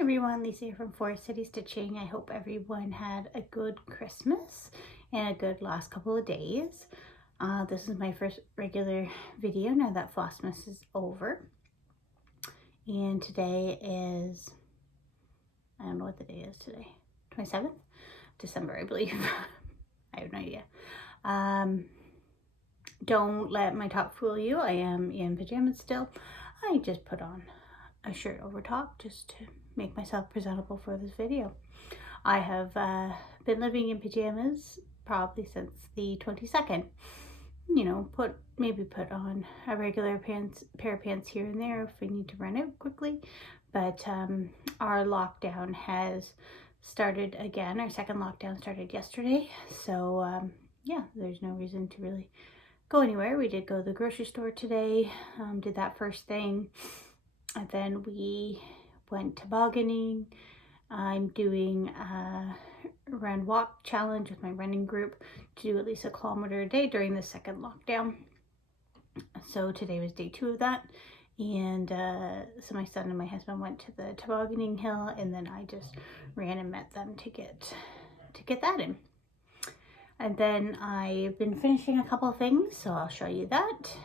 Everyone, Lisa here from Forest City Stitching. I hope everyone had a good Christmas and a good last couple of days. This is my first regular video now that Flossmas is over. And today is, I don't know what the day is today, 27th December, I believe. I have no idea. Don't let my top fool you. I am in pajamas still. I just put on a shirt over top just to make myself presentable for this video. I have been living in pajamas probably since the 22nd. You know, maybe put on a regular pair of pants here and there if we need to run out quickly. But our lockdown has started again. Our second lockdown started yesterday. So yeah, there's no reason to really go anywhere. We did go to the grocery store today, did that first thing. And then we went tobogganing. I'm doing a run walk challenge with my running group to do at least 1 kilometer a day during the second lockdown. So today was day 2 of that. And so my son and my husband went to the tobogganing hill, and then I just ran and met them to get that in. And then I've been finishing a couple of things, so I'll show you that.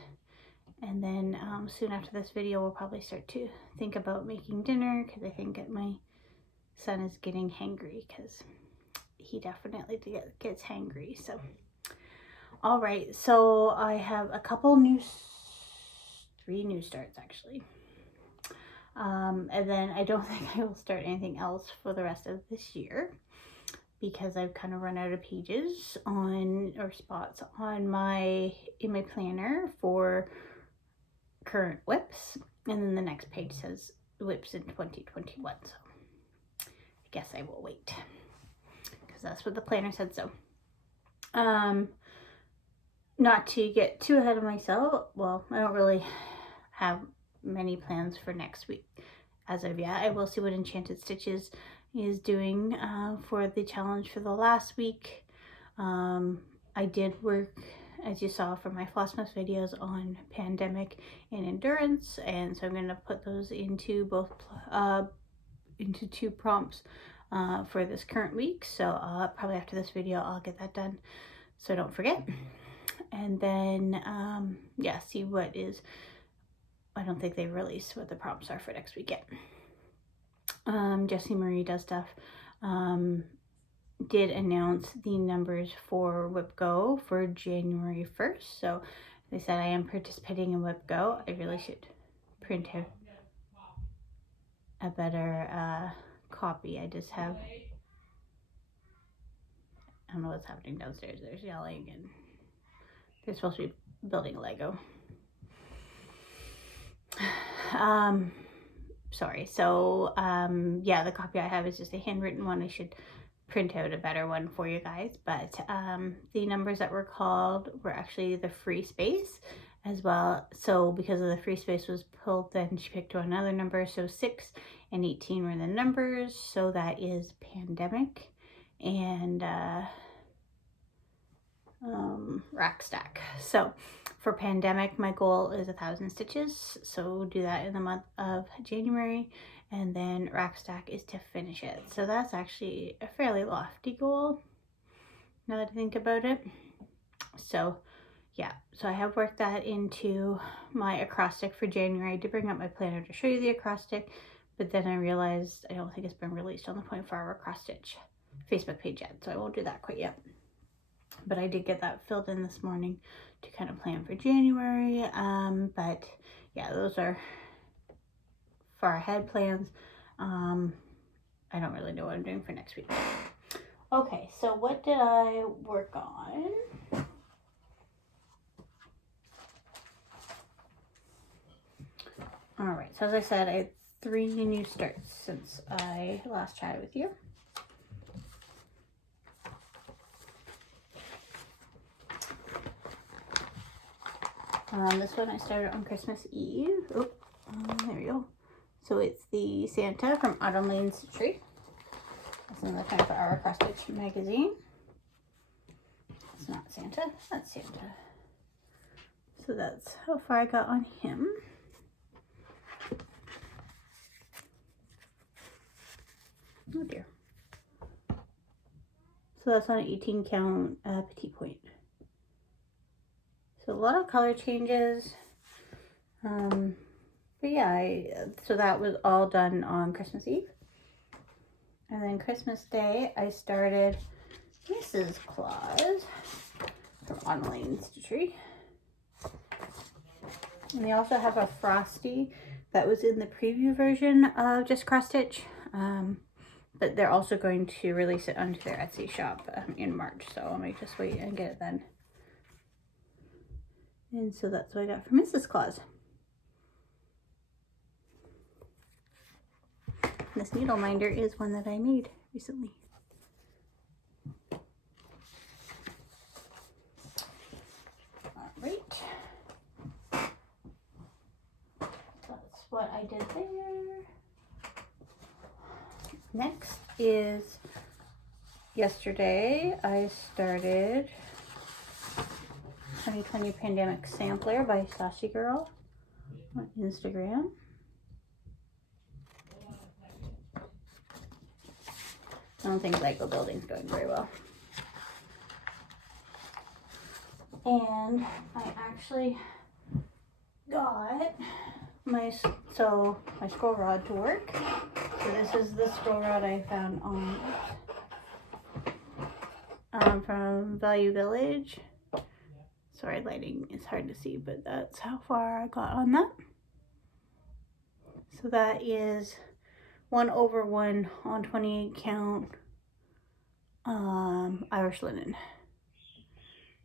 And then soon after this video, we'll probably start to think about making dinner, because I think my son is getting hangry, because he definitely gets hangry. So, all right. So I have a couple 3 new starts actually. And then I don't think I will start anything else for the rest of this year, because I've kind of run out of pages or spots on in my planner for current whips, and then the next page says whips in 2021, so I guess I will wait, because that's what the planner said. So not to get too ahead of myself, well, I don't really have many plans for next week as of yet. I will see what Enchanted Stitches is doing for the challenge for the last week. I did work, as you saw from my Flossmas videos, on pandemic and endurance, and so I'm going to put those into into 2 prompts for this current week. So probably after this video I'll get that done, so don't forget. And then yeah, see what is, I don't think they've released what the prompts are for next week yet. Jessie Marie Does Stuff did announce the numbers for Whip Go for January 1st. So they said I am participating in Whip Go. I really should print out a better copy. I just have, I don't know what's happening downstairs. There's yelling, and they're supposed to be building a Lego. Sorry. So yeah, the copy I have is just a handwritten one. I should print out a better one for you guys. But the numbers that were called were actually the free space as well. So because of the free space was pulled, then she picked another number. So 6 and 18 were the numbers. So that is pandemic and rack stack. So for pandemic, my goal is 1,000 stitches. So do that in the month of January. And then rack stack is to finish it. So that's actually a fairly lofty goal, now that I think about it. So yeah, so I have worked that into my acrostic for January. I did bring up my planner to show you the acrostic, but then I realized I don't think it's been released on the 24-hour cross stitch Facebook page yet, so I won't do that quite yet. But I did get that filled in this morning to kind of plan for January. But yeah, those are far ahead plans. I don't really know what I'm doing for next week. Okay, so what did I work on? All right, so as I said, I had 3 new starts since I last chatted with you. This one I started on Christmas Eve. Oh, there we go. So it's the Santa from Autumn Lane Stitchery. It's in the 24-hour cross stitch magazine. It's not Santa, that's Santa. So that's how far I got on him. Oh dear. So that's on an 18 count petite point. So a lot of color changes. But yeah, so that was all done on Christmas Eve. And then Christmas Day, I started Mrs. Claus from Online Stitchery. And they also have a Frosty that was in the preview version of Just Cross Stitch. But they're also going to release it onto their Etsy shop in March. So I might just wait and get it then. And so that's what I got for Mrs. Claus. This needle minder is one that I made recently. All right. That's what I did there. Next is yesterday I started 2020 Pandemic Sampler by Sassy Girl on Instagram. I don't think Lego building's going very well. And I actually got my scroll rod to work. So this is the scroll rod I found on from Value Village. Sorry, lighting is hard to see, but that's how far I got on that. So that is 1/1 on 28 count Irish linen.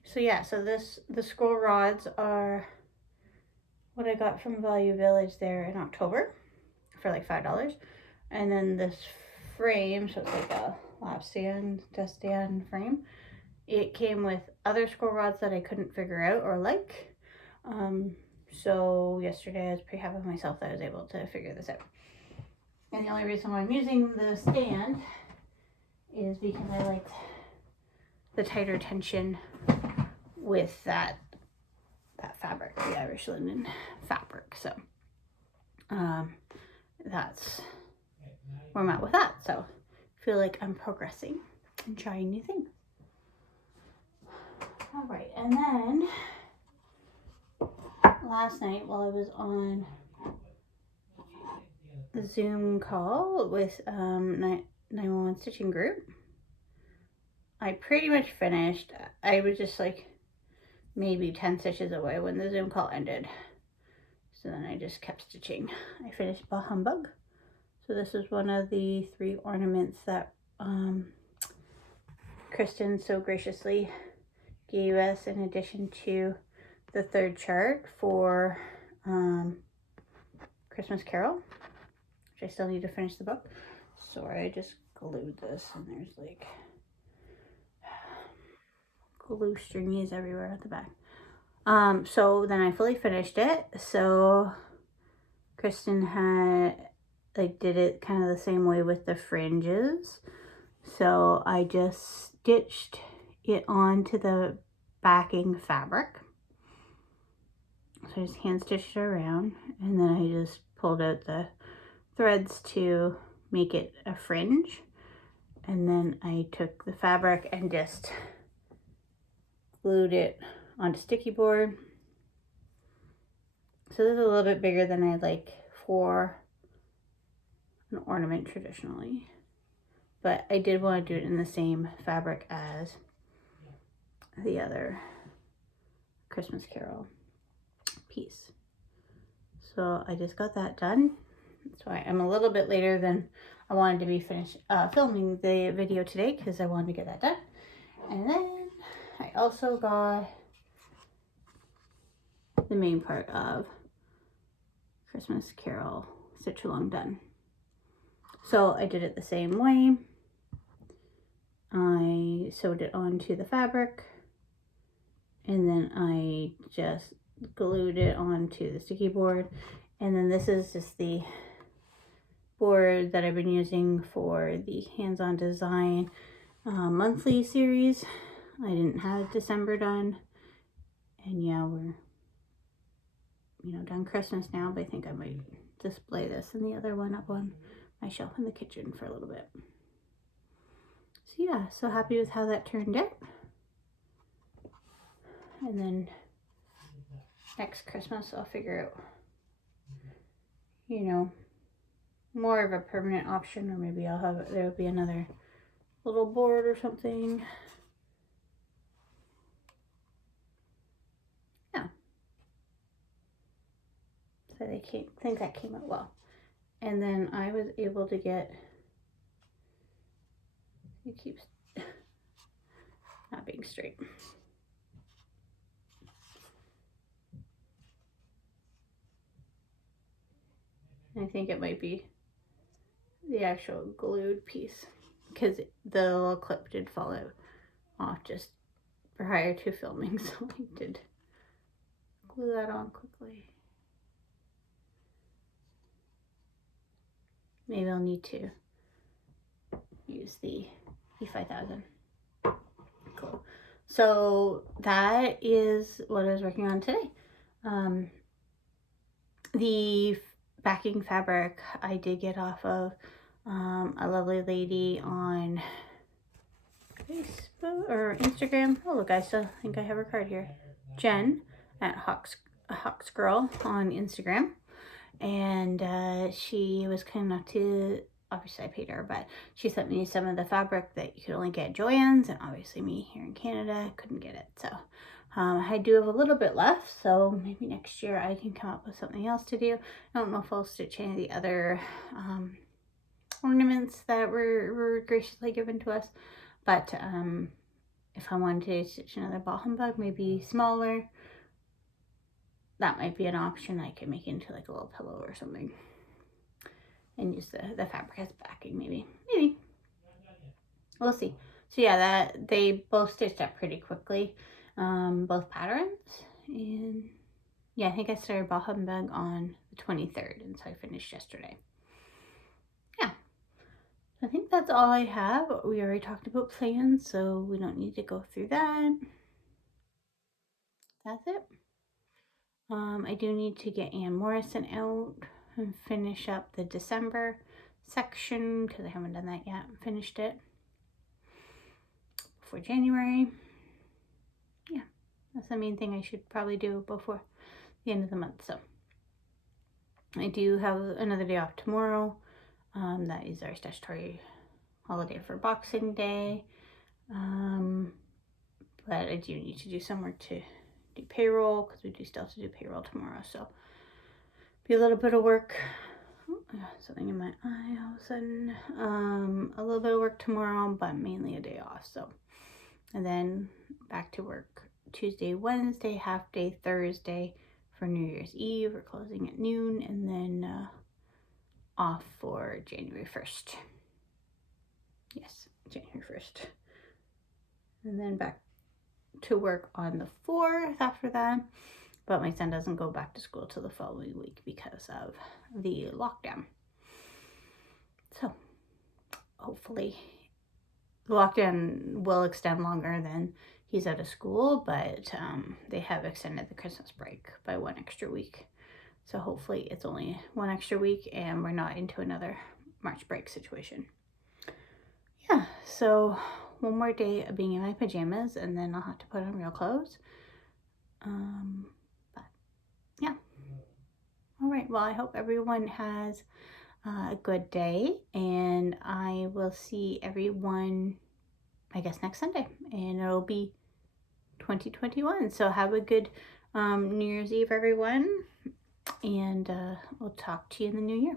So yeah, so the scroll rods are what I got from Value Village there in October for like $5. And then this frame, so it's like a lap stand, desk stand frame. It came with other scroll rods that I couldn't figure out or like. So yesterday I was pretty happy with myself that I was able to figure this out. And the only reason why I'm using the stand is because I liked the tighter tension with that fabric, the Irish linen fabric. So that's where I'm at with that. So I feel like I'm progressing and trying new things. All right, and then last night while I was on the Zoom call with 911 Stitching Group, I pretty much finished. I was just like maybe 10 stitches away when the Zoom call ended. So then I just kept stitching. I finished Bah Humbug. So this is one of the 3 ornaments that Kristen so graciously gave us in addition to the 3rd chart for Christmas Carol, which I still need to finish the book. Sorry, I just glued this and there's like glue stringies everywhere at the back. So then I fully finished it. So Kristen did it kind of the same way with the fringes. So I just stitched it onto the backing fabric. So I just hand stitched it around and then I just pulled out the threads to make it a fringe. And then I took the fabric and just glued it onto sticky board. So this is a little bit bigger than I like for an ornament traditionally, but I did want to do it in the same fabric as the other Christmas Carol piece. So I just got that done. That's why I'm a little bit later than I wanted to be finished filming the video today, because I wanted to get that done. And then I also got the main part of Christmas Carol Stitch Along done. So I did it the same way. I sewed it onto the fabric and then I just glued it onto the sticky board. And then this is just the board that I've been using for the Hands-On Design monthly series. I didn't have December done, and yeah, we're done Christmas now, but I think I might display this and the other one up on my shelf in the kitchen for a little bit. So yeah, so happy with how that turned out. And then next Christmas I'll figure out, you know, more of a permanent option, or maybe I'll have, there'll be another little board or something. Yeah. So I think that came out well. And then I was able to get, it keeps not being straight. I think it might be the actual glued piece, because the little clip did fall out off just prior to filming, so I did glue that on quickly. Maybe I'll need to use the E5000. Cool. So that is what I was working on today. The backing fabric I did get off of a lovely lady on Facebook or Instagram. Oh look, I still think I have her card here. Jen at Hawks Girl on Instagram. And she was kind enough to, obviously I paid her, but she sent me some of the fabric that you could only get at Joann's, and obviously me here in Canada couldn't get it. So I do have a little bit left, so maybe next year I can come up with something else to do. I don't know if I'll stitch any of the other ornaments that were graciously given to us, but if I wanted to stitch another ball humbug, maybe smaller, that might be an option. I could make it into like a little pillow or something and use the fabric as backing, maybe. We'll see. So yeah, that they both stitched up pretty quickly, both patterns. And yeah, I think I started ball humbug on the 23rd, and so I finished yesterday. Yeah, I think that's all I have. We already talked about plans, so we don't need to go through that. That's it. I do need to get Anne Morrison out and finish up the December section, because I haven't done that yet. Finished it before January. Yeah, that's the main thing I should probably do before the end of the month. So I do have another day off tomorrow. That is our statutory holiday for Boxing Day. But I do need to do somewhere to do payroll, because we do still have to do payroll tomorrow. So be a little bit of work. Oh, I got something in my eye all of a sudden. A little bit of work tomorrow, but mainly a day off. So, and then back to work Tuesday, Wednesday, half day Thursday for New Year's Eve. We're closing at noon, and then off for January 1st. Yes, January 1st. And then back to work on the 4th after that. But my son doesn't go back to school till the following week because of the lockdown. So hopefully the lockdown will extend longer than he's out of school, but they have extended the Christmas break by 1 extra week. So hopefully it's only 1 extra week and we're not into another March break situation. Yeah, so one more day of being in my pajamas, and then I'll have to put on real clothes. But yeah. All right, well, I hope everyone has a good day, and I will see everyone, I guess, next Sunday, and it'll be 2021. So have a good New Year's Eve, everyone, and we'll talk to you in the new year.